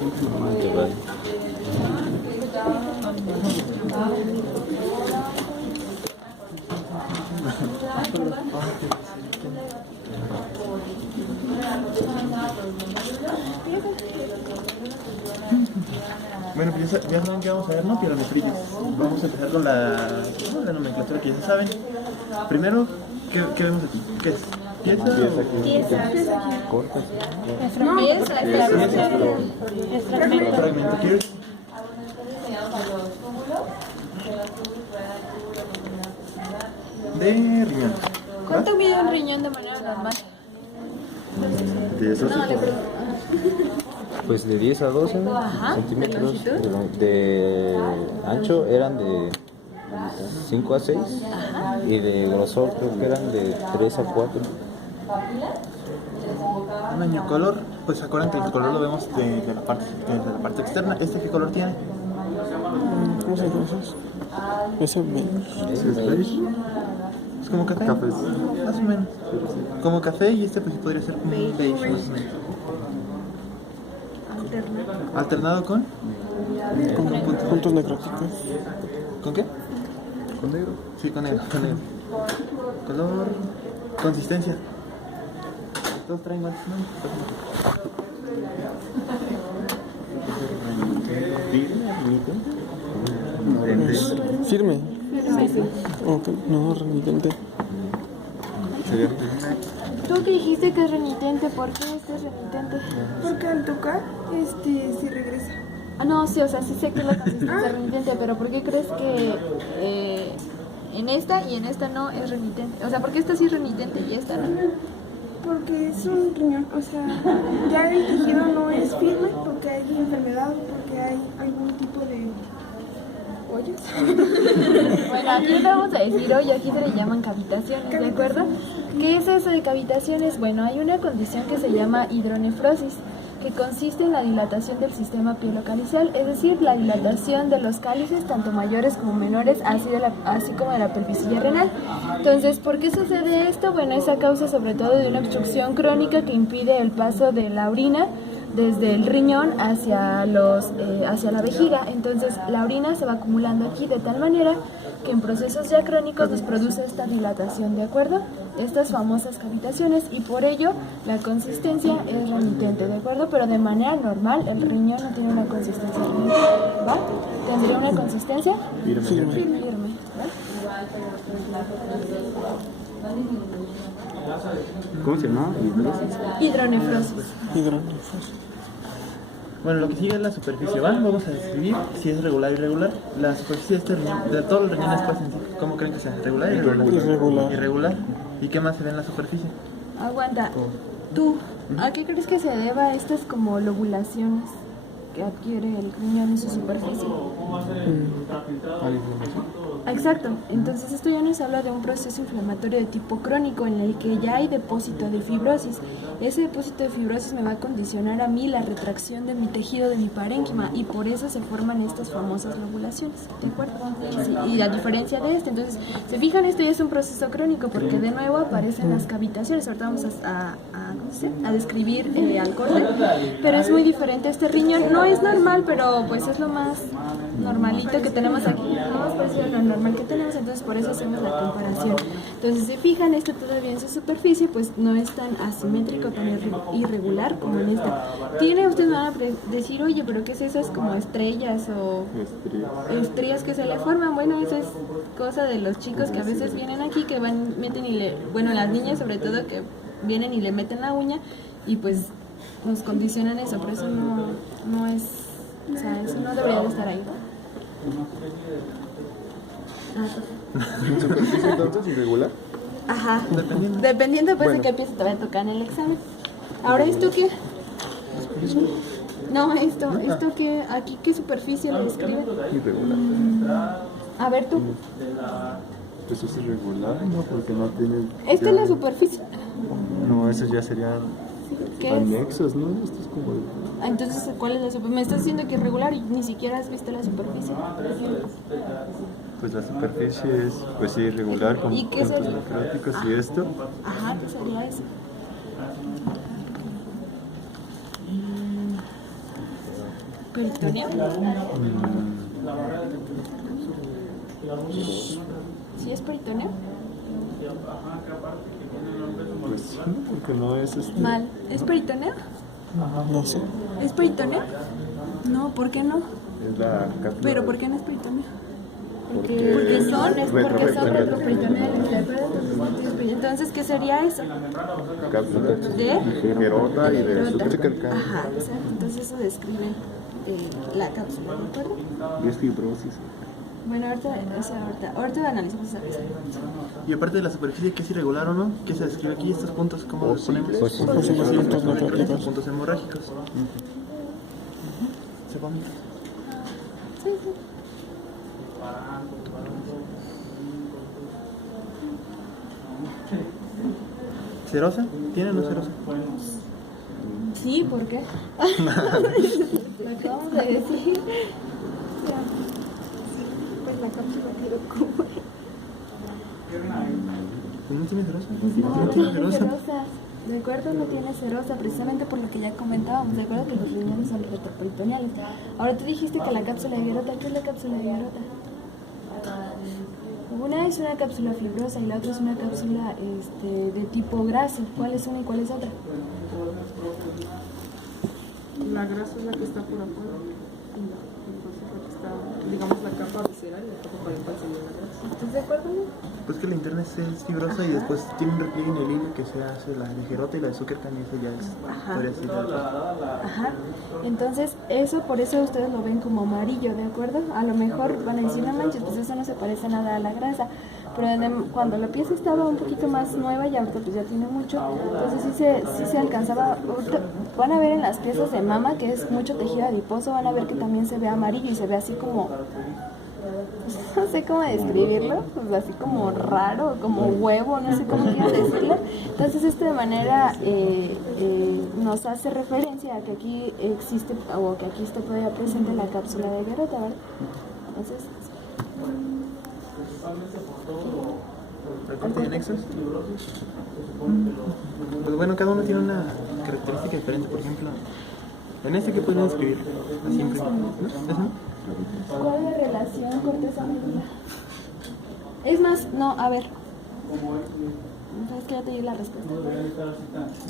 Qué vale. Bueno, pues ya saben que vamos a ver, ¿no? Pirometrillas. Vamos a empezar con la nomenclatura que ya se saben. Primero, ¿qué vemos aquí? ¿Qué es? ¿Pieza? Pieza. Cortas. Es fragmento. Fragmento. ¿Quieres? De riñón. ¿Cuánto mide un riñón de manera normal? De esos, pues de 10 a 12 centímetros de ancho eran de 5 a 6 y de grosor creo que eran de 3 a 4. Tamaño, color, pues acuérdense que el color lo vemos desde la parte externa. ¿Este qué color tiene? ¿Cómo se llama eso? Ese ¿Es beige? Es como café. Más o menos. Como café y este pues podría ser como beige más o menos. ¿Alternado con? puntos necróticos. ¿Con qué? Con negro. Sí, con negro. Color, consistencia. Todos traen guantes, ¿no? Firme. Ok, no, remitente. Tú que dijiste que es renitente, ¿por qué este es renitente? Porque al tocar, se regresa. Ah, no, sí, o sea, sí sé que la consistencia es renitente, pero ¿por qué crees que en esta y en esta no es renitente? O sea, ¿por qué esta sí es renitente y esta no? Porque es un riñón, o sea, ya el tejido no es firme porque hay enfermedad, porque hay algún tipo de hoyos. Bueno, aquí le vamos a decir hoy, aquí se le llaman cavitaciones, ¿de acuerdo? ¿Qué es eso de cavitaciones? Bueno, hay una condición que se llama hidronefrosis, que consiste en la dilatación del sistema pielocalicial, es decir, la dilatación de los cálices, tanto mayores como menores, así como de la pelvis renal. Entonces, ¿por qué sucede esto? Bueno, es a causa sobre todo de una obstrucción crónica que impide el paso de la orina desde el riñón hacia la vejiga. Entonces, la orina se va acumulando aquí de tal manera que en procesos ya crónicos nos produce esta dilatación, ¿de acuerdo? Estas famosas cavitaciones, y por ello la consistencia es remitente, ¿de acuerdo? Pero de manera normal el riñón no tiene una consistencia remitente, ¿va? Tendría una consistencia firme, ¿va? ¿Cómo se llama? Hidronefrosis. Hidronefrosis. Bueno, lo que sigue es la superficie, ¿va? Vamos a describir si es regular o irregular. La superficie de este riñón, de todos los riñones, pues, en sí, ¿cómo creen que sea? ¿Regular o irregular? Irregular. ¿Y qué más se ve en la superficie? Aguanta. Tú, ¿a qué crees que se deba estas como lobulaciones que adquiere el riñón en su superficie? Exacto, entonces esto ya nos habla de un proceso inflamatorio de tipo crónico en el que ya hay depósito de fibrosis. Ese depósito de fibrosis me va a condicionar a mí la retracción de mi tejido, de mi parénquima, y por eso se forman estas famosas lobulaciones, ¿de acuerdo? Sí, y a diferencia de este, entonces, se fijan, esto ya es un proceso crónico porque de nuevo aparecen las cavitaciones. Ahorita vamos a describir al corte, pero es muy diferente este riñón. No es normal, pero pues es lo más normalito que tenemos aquí, lo más parecido a lo normal que tenemos, entonces por eso hacemos la comparación. Entonces, si fijan, esto todavía en su superficie pues no es tan asimétrico, tan irregular como en esta. Ustedes van a decir, oye, pero ¿qué es eso? ¿Es como estrellas o estrías que se le forman? Bueno, eso es cosa de los chicos que a veces vienen aquí, que meten bueno, las niñas sobre todo, que vienen y le meten la uña y pues nos condicionan eso, pero eso no es, o sea, eso no debería de estar ahí. ¿En superficie entonces irregular? Ajá, dependiendo pues de qué pieza te va a tocar en el examen. Ahora, ¿esto qué? No, esto qué, aquí qué superficie le describe. Irregular. A ver tú. Pues es irregular, ¿no? Porque no tiene... ¿Esta es la superficie? No, esos ya serían ¿Qué es? anexos, ¿no? Esto es como... Entonces, ¿cuál es la superficie? Me estás diciendo que irregular y ni siquiera has visto la superficie. Pues la superficie es, pues sí, irregular, con ¿Y qué puntos sería? necróticos y esto. Ajá, ¿qué sería eso? ¿Peritoneo? ¿Sí es peritoneo? Pues sí, porque no es Mal. ¿Es peritoneo? no sé. ¿Es peritoneo? No, ¿por qué no? Es la cápsula. ¿Pero por qué no es peritoneo? Porque Porque son retroperitoneal. retroperitoneales, ¿de acuerdo? Entonces, ¿qué sería eso? Cápsula De gerota y de Gerota. Zuckerkern. Ajá, exacto. Entonces eso describe la cápsula, ¿de acuerdo? Y es fibrosis. Bueno, ahorita analizamos esa pieza. Y aparte de la superficie, ¿qué es irregular o no? ¿Qué se describe aquí? ¿Estos puntos cómo los ponemos? Posibles puntos necróticos. Puntos hemorrágicos. ¿Se vomita? Sí, sí. ¿Serosa? ¿Tiene o no serosa? Sí, ¿por qué? Lo acabamos de decir. Ya. Pues la cápsula quiero comer. ¿No tiene serosa? No tiene cerosa. De acuerdo, no tiene cerosa, precisamente por lo que ya comentábamos. De acuerdo que los riñones son retroperitoneales. Ahora tú dijiste que la cápsula de Gerota, ¿qué es la cápsula de Gerota? Una es una cápsula fibrosa y la otra es una cápsula de tipo graso. ¿Cuál es una y cuál es otra? La grasa es la que está por afuera y la fibrosa es la que está, digamos, la capa visceral y la capa parental sería la grasa. ¿Estás de acuerdo, no? Pues que la interna es fibrosa y después tiene un repliegue en el hilo que se hace la de Gerota y la de Zuckerkern y eso ya es podría ser la- Ajá. Entonces, por eso ustedes lo ven como amarillo, ¿de acuerdo? A lo mejor van a decir, no manches, pues eso no se parece nada a la grasa. Pero cuando la pieza estaba un poquito más nueva y ahorita pues ya tiene mucho, entonces sí se alcanzaba. Ahorita van a ver en las piezas de mama que es mucho tejido adiposo, van a ver que también se ve amarillo y se ve así como, no sé cómo describirlo, pues así como raro, como huevo, no sé cómo quiero decirlo. Entonces esto de manera nos hace referencia a que aquí existe, o que aquí está todavía presente la cápsula de Gerota, ¿verdad? Entonces, ¿El corte de nexos? Pues bueno, cada uno tiene una característica diferente. Por ejemplo, en este que pueden escribir así en prima, ¿no? ¿Eso no? ¿cuál es la relación corteza-médula? Es más, no, a ver. Es que ya te di la respuesta.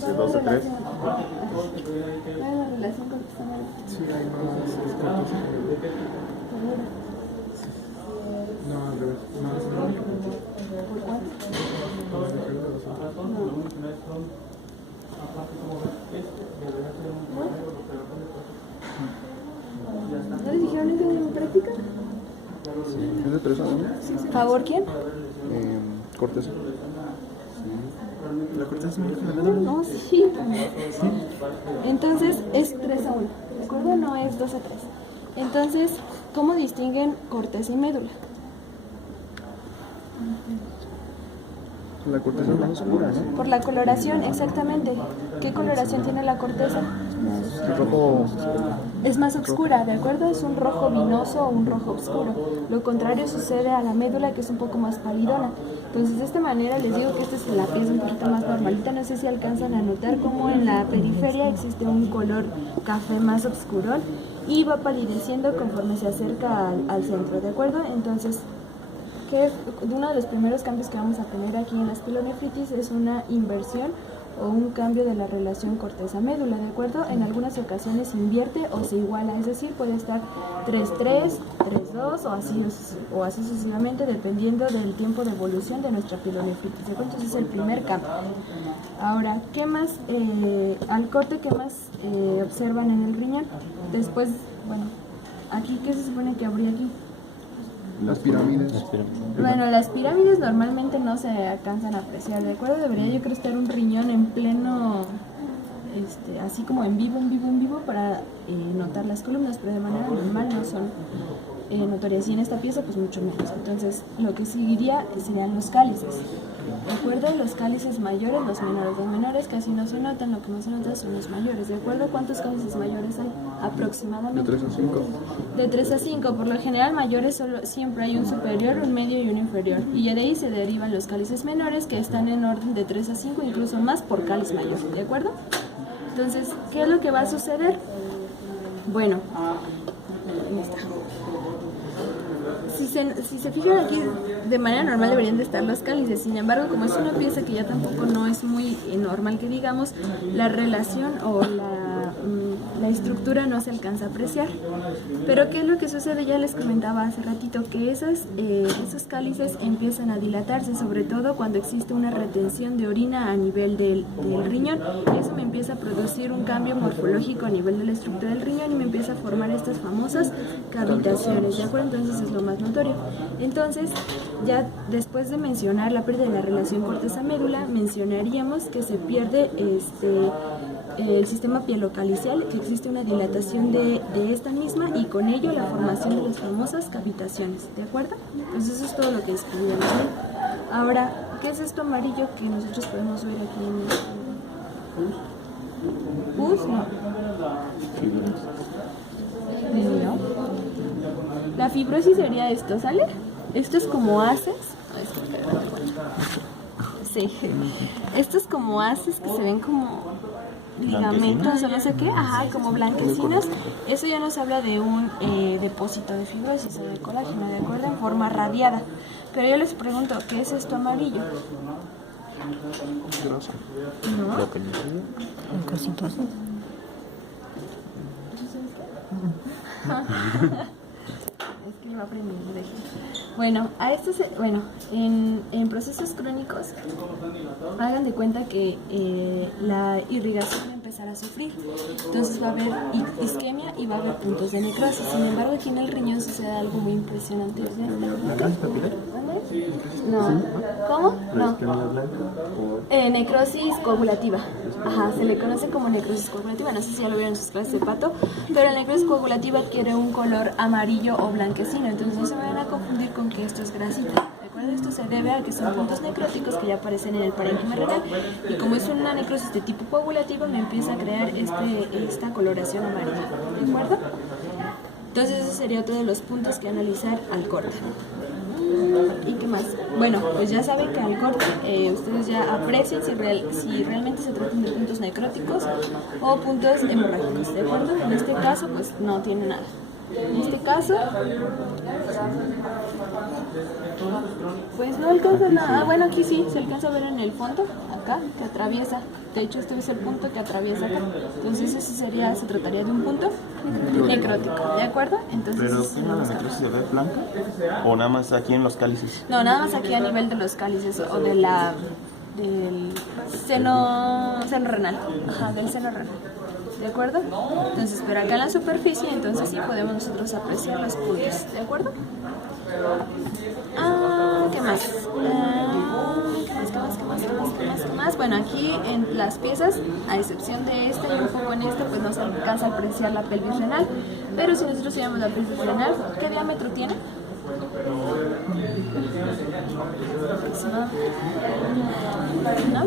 De 2 a 3. ¿Cuál es la relación corteza-médula? Sí, hay más cortes. No, al revés. No, es ¿Por cuánto? ¿No les dijeron eso en práctica? ¿Es de 3 a 1? ¿Favor quién? Corteza. La corteza es muy fundamental. No, sí. Entonces es 3 a 1, ¿de acuerdo? No es 2 a 3. Entonces, ¿cómo distinguen corteza y médula? La corteza es más oscura, ¿no? Por la coloración, exactamente. ¿Qué coloración tiene la corteza? Rojo. Es más oscura, ¿de acuerdo? Es un rojo vinoso o un rojo oscuro. Lo contrario sucede a la médula, que es un poco más palidona. Entonces, de esta manera les digo que esta es la pieza un poquito más normalita. No sé si alcanzan a notar cómo en la periferia existe un color café más oscurón y va palideciendo conforme se acerca al centro, ¿de acuerdo? Entonces, uno de los primeros cambios que vamos a tener aquí en la espilonefritis es una inversión o un cambio de la relación corteza-médula, ¿de acuerdo? En algunas ocasiones se invierte o se iguala, es decir, puede estar 3-3, 3-2 o así sucesivamente, dependiendo del tiempo de evolución de nuestra pilonefritis, ¿de acuerdo? Entonces es el primer cambio. Ahora, ¿qué más? Al corte, ¿qué más observan en el riñón? Después, bueno, aquí, ¿qué se supone que habría aquí? Las pirámides. Bueno, las pirámides normalmente no se alcanzan a apreciar, ¿de acuerdo? Debería yo creo estar un riñón en pleno, así como en vivo para notar las columnas, pero de manera normal no son notorias. Y en esta pieza pues mucho menos. Entonces lo que seguiría serían los cálices, ¿de acuerdo? Los cálices mayores, los menores casi no se notan, lo que más se nota son los mayores, ¿de acuerdo? ¿Cuántos cálices mayores hay aproximadamente? De 3 a 5. De 3 a 5, por lo general mayores siempre hay un superior, un medio y un inferior. Y ya de ahí se derivan los cálices menores que están en orden de 3 a 5, incluso más por cáliz mayor, ¿de acuerdo? Entonces, ¿qué es lo que va a suceder? Bueno, ahí está. Si se fijan aquí, de manera normal deberían de estar los cálices. Sin embargo, como es una pieza que ya tampoco no es muy normal que digamos, la relación o la estructura no se alcanza a apreciar. Pero ¿qué es lo que sucede? Ya les comentaba hace ratito que esos cálices empiezan a dilatarse, sobre todo cuando existe una retención de orina a nivel del riñón. Eso me empieza a producir un cambio morfológico a nivel de la estructura del riñón y me empieza a formar estas famosas cavitaciones, ¿de acuerdo? Entonces es lo más notorio. Entonces, ya después de mencionar la pérdida de la relación corteza-médula, mencionaríamos que se pierde el sistema pielocalicial, que existe una dilatación de esta misma y con ello la formación de las famosas cavitaciones, ¿de acuerdo? Entonces eso es todo lo que describimos. Ahora, ¿qué es esto amarillo que nosotros podemos ver aquí en el pus? No. No. La fibrosis sería esto, ¿sale? Esto es como haces. Sí. Esto es como haces que se ven como ligamentos o no sé qué, ajá, como blanquecinos. Eso ya nos habla de un depósito de fibrosis o de colágeno, ¿de acuerdo? En forma radiada. Pero yo les pregunto, ¿qué es esto amarillo? Grasa. ¿No? Un cosito así. Es que va aprendiendo, deje. Bueno, en procesos crónicos, hagan de cuenta que la irrigación va a empezar a sufrir. Entonces va a haber isquemia y va a haber puntos de necrosis. Sin embargo, aquí en el riñón sucede algo muy impresionante. ¿Necrosis papilar? No. ¿Cómo? No. Necrosis coagulativa. Ajá, se le conoce como necrosis coagulativa. No sé si ya lo vieron en sus clases de pato, pero la necrosis coagulativa adquiere un color amarillo o blanquecino. Entonces no se vayan a confundir con que esto es grasita. ¿De acuerdo? Esto se debe a que son puntos necróticos que ya aparecen en el parénquima renal. Y como es una necrosis de tipo coagulativo, me empieza a crear esta coloración amarilla. ¿De acuerdo? Entonces ese sería otro de los puntos que analizar al corte. ¿Y qué más? Bueno, pues ya saben que al corte ustedes ya aprecian si realmente se tratan de puntos necróticos o puntos hemorrágicos, ¿de acuerdo? En este caso, pues no tiene nada. En este caso, pues no alcanza nada. Ah, bueno, aquí sí, se alcanza a ver en el fondo, acá, que atraviesa. De hecho, este es el punto que atraviesa acá. Entonces, se trataría de un punto necrótico, ¿de acuerdo? Entonces, ¿pero tiene la necrosis se ve blanca? ¿O nada más aquí en los cálices? No, nada más aquí a nivel de los cálices o del seno renal. Ajá, del seno renal. ¿De acuerdo? Entonces, pero acá en la superficie, entonces sí podemos nosotros apreciar los puntos. ¿De acuerdo? ¿Qué más? ¿Qué más? Bueno, aquí en las piezas, a excepción de esta y un poco en esta, pues no se alcanza a apreciar la pelvis renal. Pero si nosotros llevamos la pelvis renal, ¿qué diámetro tiene? ¿No?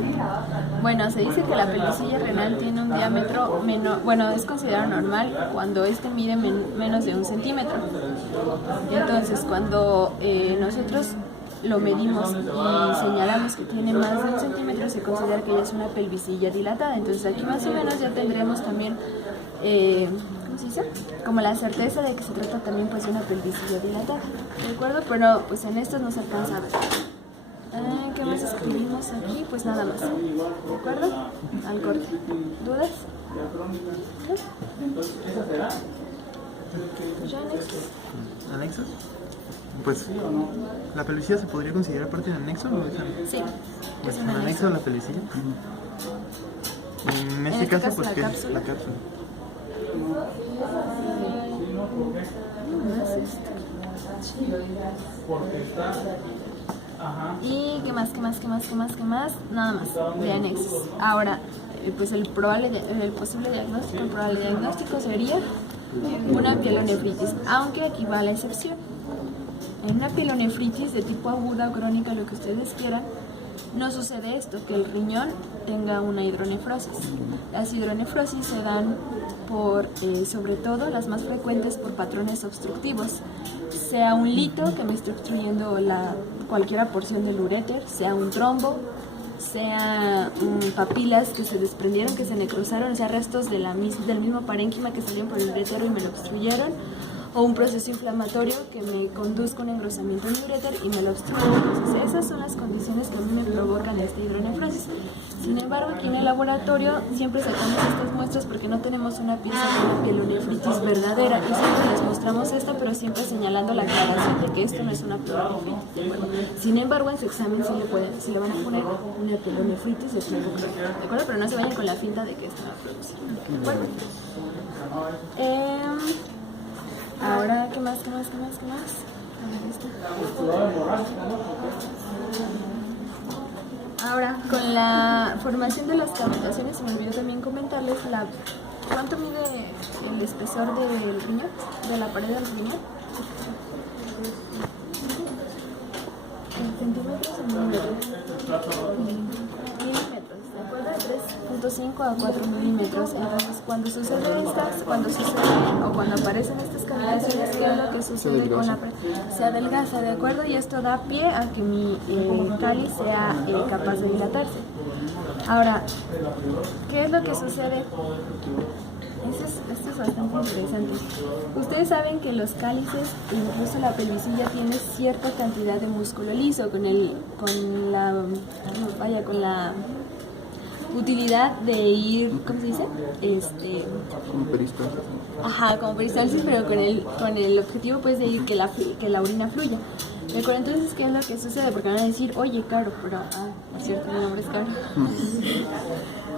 Bueno, se dice que la pelvisilla renal tiene un diámetro menor, bueno, es considerado normal cuando este mide menos de 1 centímetro. Entonces, cuando nosotros lo medimos y señalamos que tiene más de 1 centímetro, se considera que ya es una pelvisilla dilatada. Entonces, aquí más o menos ya tendremos también ¿cómo se dice? Como la certeza de que se trata también pues de una pelvisilla dilatada, ¿de acuerdo? Pero pues en estos no se alcanza a ver. ¿Qué más escribimos aquí? Pues nada más, ¿de acuerdo? Al corte. ¿Dudas? ¿No? ¿Ya anexos? ¿Anexos? Pues, ¿la pelvisilla se podría considerar parte del anexo o lo dejan? Sí. Pues un anexo a la pelvisilla. En este caso, pues, ¿qué es la cápsula? ¿Y qué más? Nada más, de anexos. Ahora, pues el posible diagnóstico, el probable diagnóstico sería una pielonefritis, aunque aquí va la excepción. En una pielonefritis de tipo aguda o crónica, lo que ustedes quieran, no sucede esto, que el riñón tenga una hidronefrosis. Las hidronefrosis se dan por, sobre todo, las más frecuentes por patrones obstructivos, sea un lito que me esté obstruyendo cualquier porción del uréter, sea un trombo, sea papilas que se desprendieron, que se necrosaron, o sea, restos de del mismo parénquima que salieron por el urétero y me lo obstruyeron, o un proceso inflamatorio que me conduzca a un engrosamiento en el uréter y me lo obstruye. Entonces, esas son las condiciones que a mí me provocan esta hidronefrosis. Sin embargo, aquí en el laboratorio siempre sacamos estas muestras porque no tenemos una pieza de una pielonefritis verdadera y siempre les mostramos esta, pero siempre señalando la aclaración de que esto no es una pielonefritis, ¿de acuerdo? Sin embargo, en su examen se le van a poner una pielonefritis de tipo crónico, ¿de acuerdo? Pero no se vayan con la finta de que esto va a producir, ¿de acuerdo? Ahora, ¿qué más? A ver, ahora, con la formación de las cavitaciones, se me olvidó también comentarles cuánto mide el espesor del riñón, de la pared del riñón. En centímetros o milímetros. Milímetros, ¿de acuerdo? 3.5 a 4 milímetros. Entonces, cuando aparecen estas cavitaciones, ¿qué es lo que sucede con la pared? Se adelgaza, ¿de acuerdo? Y esto da pie a que mi cáliz sea capaz de dilatarse. Ahora, ¿qué es lo que sucede? Esto es bastante interesante. Ustedes saben que los cálices, incluso la pelvisilla, tiene cierta cantidad de músculo liso con la utilidad de ir, ¿cómo se dice? Como peristalsis. Ajá, como peristalsis, pero con el objetivo pues de ir que la orina fluya. ¿De acuerdo? Entonces, ¿qué es lo que sucede? Porque van a decir, oye, Caro, pero... por cierto, mi nombre es Caro.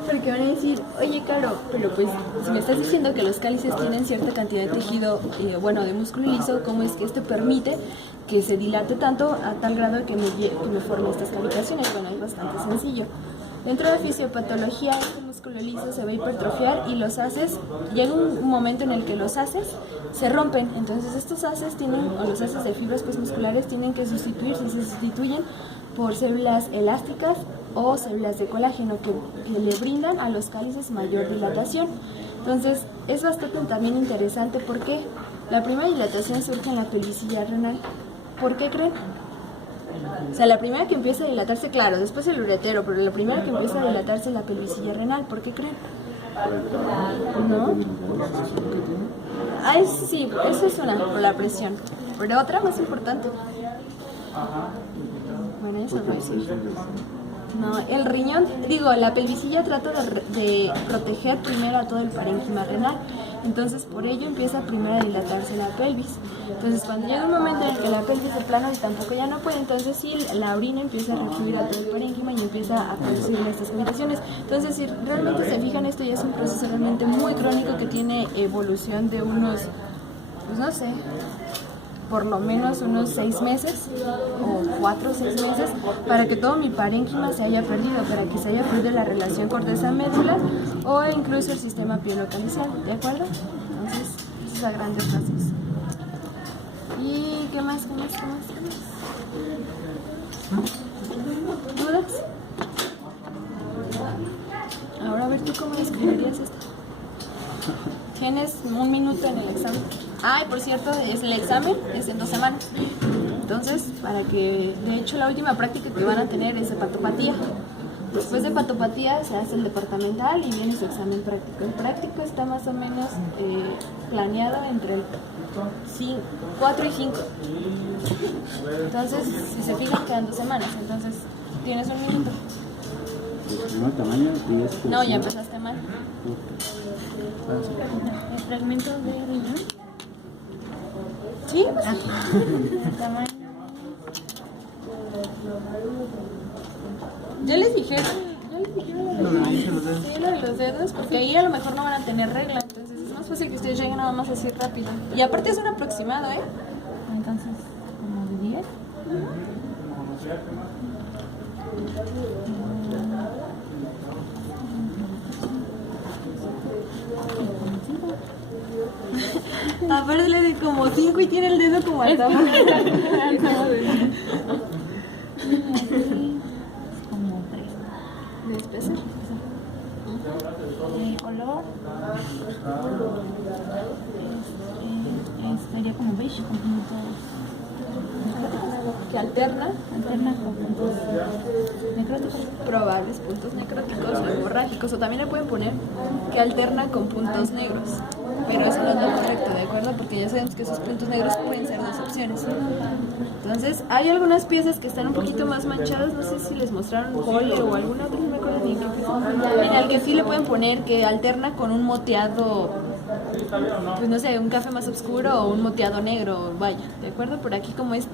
Porque van a decir, oye, Caro, pero pues, si me estás diciendo que los cálices tienen cierta cantidad de tejido, de músculo liso, ¿cómo es que esto permite que se dilate tanto a tal grado que me forme estas cavitaciones? Bueno, es bastante sencillo. Dentro de fisiopatología, este músculo liso se va a hipertrofiar y los haces, llega un momento en el que los haces se rompen. Entonces estos haces los haces de fibras pues, musculares tienen que sustituirse y se sustituyen por células elásticas o células de colágeno que le brindan a los cálices mayor dilatación. Entonces es bastante también interesante porque la primera dilatación surge en la pelvisilla renal. ¿Por qué creen? O sea, la primera que empieza a dilatarse, claro, después el uretero, pero la primera que empieza a dilatarse es la pelvisilla renal. ¿Por qué creen? ¿No? Sí, eso es una, por la presión. Pero otra más importante. Bueno, eso no es. No, el riñón, la pelvisilla trata de proteger primero a todo el parénquima renal. Entonces, por ello empieza primero a dilatarse la pelvis. Entonces, cuando llega un momento en el que la pelvis de plano y tampoco ya no puede, entonces sí, la orina empieza a refluir a todo el parénquima y empieza a producir estas cavitaciones. Entonces, si realmente se fijan, esto ya es un proceso realmente muy crónico que tiene evolución de unos, pues no sé, por lo menos unos 6 meses o 4 o 6 meses para que todo mi parénquima se haya perdido, para que se haya perdido la relación corteza-médula o incluso el sistema pielocalicial, ¿de acuerdo? Entonces, eso es a grandes rasgos. ¿Y qué más? ¿Dudas? Ahora a ver, ¿tú cómo describirías esto? Tienes 1 minuto en el examen. Y por cierto, el examen es en 2 semanas. Entonces, de hecho, la última práctica que van a tener es hepatopatía. Después de hepatopatía se hace el departamental y viene su examen práctico. El práctico está más o menos planeado entre el 4 y 5. Entonces, si se fijan, quedan 2 semanas. Entonces, tienes 1 minuto. ¿El tamaño? No, ya empezaste mal. ¿El fragmento de riñón? Sí. Tamaño. Ya les dijeron lo de los dedos, porque ahí a lo mejor no van a tener regla, entonces es más fácil que ustedes lleguen nada más así rápido. Y aparte es un aproximado, Entonces, como de 10. Aparte le di como 5 y tiene el dedo como hasta Como 3. de espesor. El color sería como beige, como todo. que alterna con puntos necróticos. probables puntos necróticos o hemorrágicos, o también le pueden poner que alterna con puntos negros, pero eso no es lo correcto, ¿de acuerdo? Porque ya sabemos que esos puntos negros pueden ser dos opciones. Entonces, hay algunas piezas que están un poquito más manchadas, no sé si les mostraron cole o alguna otra, no me acuerdo ni en qué pieza, en el que sí le pueden poner que alterna con un moteado, pues no sé, un café más oscuro o un moteado negro, vaya, ¿de acuerdo? Por aquí como es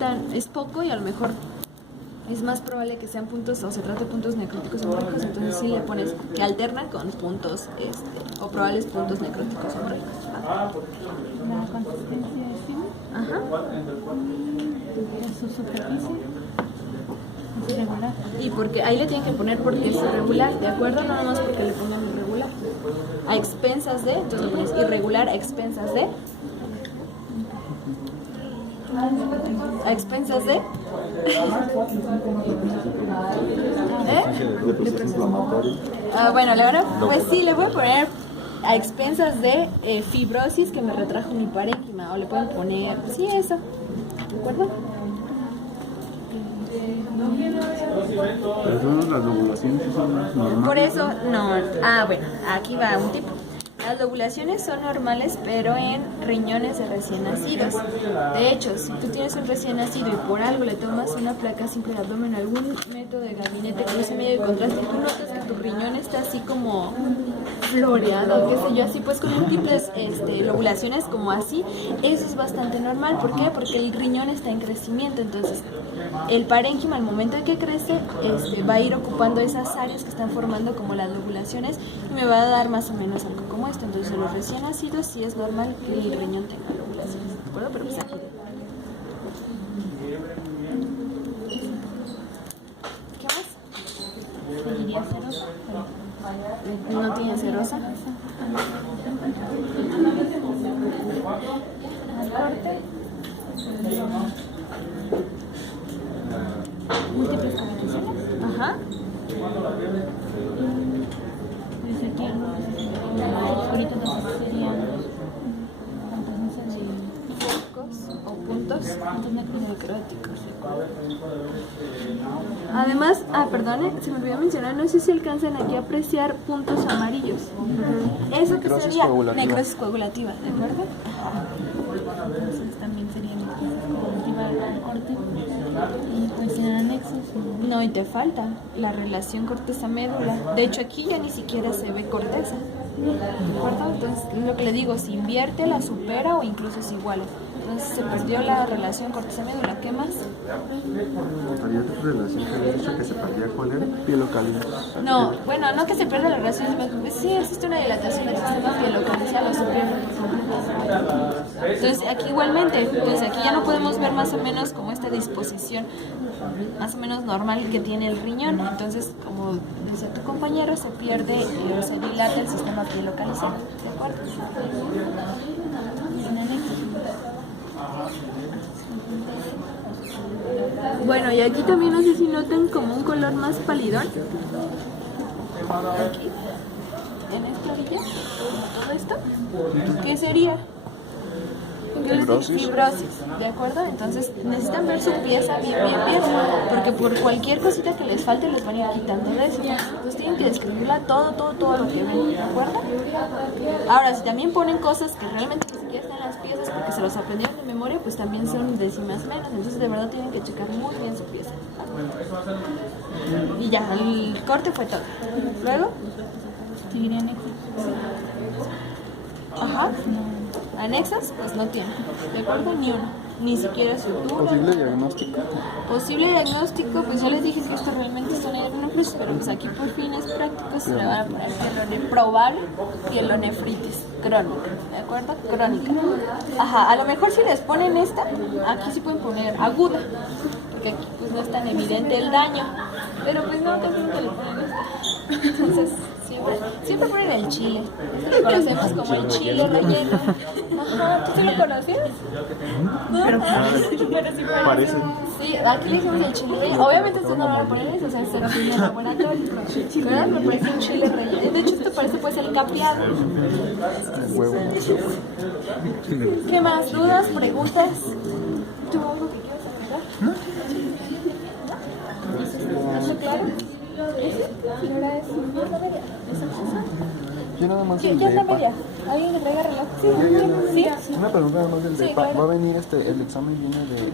poco y a lo mejor es más probable que sean puntos o se trate de puntos necróticos o hemorrágicos, entonces sí le pones que alterna con puntos o probables puntos necróticos o hemorrágicos. La consistencia es fina. Ajá. Su superficie es irregular. Y porque ahí le tienen que poner porque es irregular, ¿de acuerdo? Nada más porque le pongan irregular. A expensas de, entonces le pones irregular a expensas de. A expensas de. De proceso inflamatorio. Bueno, la verdad, pues sí, le voy a poner a expensas de fibrosis que me retrajo mi parénquima, o le pueden poner, sí, eso, ¿de acuerdo? Pero las lobulaciones son normales. Por eso, no, bueno, aquí va un tip. Las lobulaciones son normales, pero en riñones de recién nacidos. De hecho, si tú tienes un recién nacido y por algo le tomas una placa simple de abdomen, algún método de gabinete que use medio de contraste, tú notas que tu riñón está así como floreado, qué sé yo, así pues con múltiples lobulaciones como así, eso es bastante normal. ¿Por qué? Porque el riñón está en crecimiento, entonces el parénquima al momento en que crece va a ir ocupando esas áreas que están formando como las lobulaciones y me va a dar más o menos algo como esto. Entonces los recién nacidos sí es normal que el riñón tenga lobulaciones, ¿de acuerdo? Pero pues aquí. ¿Qué más? Seguiría cerosa. No tiene cerosa. Al corte. Múltiples competiciones. Ajá. Dice aquí ahorita entonces serían con presencia de Focos o puntos puntos necróticos. Además, perdone, se me olvidó mencionar, no sé si alcanzan aquí a apreciar puntos amarillos. Eso que sería necrosis coagulativa, ¿de acuerdo? entonces también sería necrosis coagulativa al corte y pues en anexos. No, y te falta la relación corteza-médula. De hecho, aquí ya ni siquiera se ve corteza. ¿De acuerdo? Entonces, lo que le digo, si invierte, la supera o incluso es igual. Entonces, se perdió la relación corteza-médula. ¿Qué más? Había otra relación que había dicho que se perdía. ¿Cuál era? Pielocalidad. No, bueno, no que se pierda la relación. Sí, existe una dilatación del sistema pielocalicial o se pierde. Entonces, aquí igualmente. Entonces, aquí ya no podemos ver más o menos como esta disposición más o menos normal que tiene el riñón. Entonces, como decía tu compañero, se pierde, se dilata el sistema pielocalicial. ¿De acuerdo? Bueno, y aquí también no sé si notan como un color más palidón. Aquí, en esta orilla, todo esto, ¿qué sería? Fibrosis, ¿de acuerdo? Entonces necesitan ver su pieza bien, porque por cualquier cosita que les falte les van a ir quitando de eso. Entonces tienen que describirla todo lo que ven, ¿de acuerdo? Ahora, si también ponen cosas que realmente ni siquiera están en las piezas porque se los aprendieron de memoria, pues también son décimas menos. Entonces de verdad tienen que checar muy bien su pieza. Y ya, el corte fue todo. Luego, Seguiría anexos. ajá. Anexas, pues no tiene, ¿de acuerdo? Ni uno, ni siquiera sutura. Posible diagnóstico. Posible diagnóstico, pues ya les dije que esto realmente son diagnósticos, pero pues aquí por fines prácticos se le van a poner probable pielonefritis crónica, ¿de acuerdo? Crónica. Ajá, a lo mejor si les ponen esta, aquí sí pueden poner aguda, porque aquí pues no es tan evidente el daño, pero pues no, también que le ponen esta. Entonces, siempre ponen el chile. Lo conocemos como el chile relleno. Ajá, ¿tú sí lo conoces? ¿No? Pero sí parece. Sí, aquí le decimos el chile relleno. Obviamente ustedes no van a poner eso, o sea, se lo piden en laboratorio. ¿Verdad? Me parece un chile relleno. De hecho, esto parece pues el capeado. ¿Qué más? ¿Dudas? ¿Preguntas? ¿Tú algo que quieras saber? ¿No? ¿Está claro? Ahora es la media. Yo nada más Ya el es la de media. ¿Alguien le traiga reloj? Sí. Una pregunta nada más del Sí, de claro. ¿Va a venir el examen viene de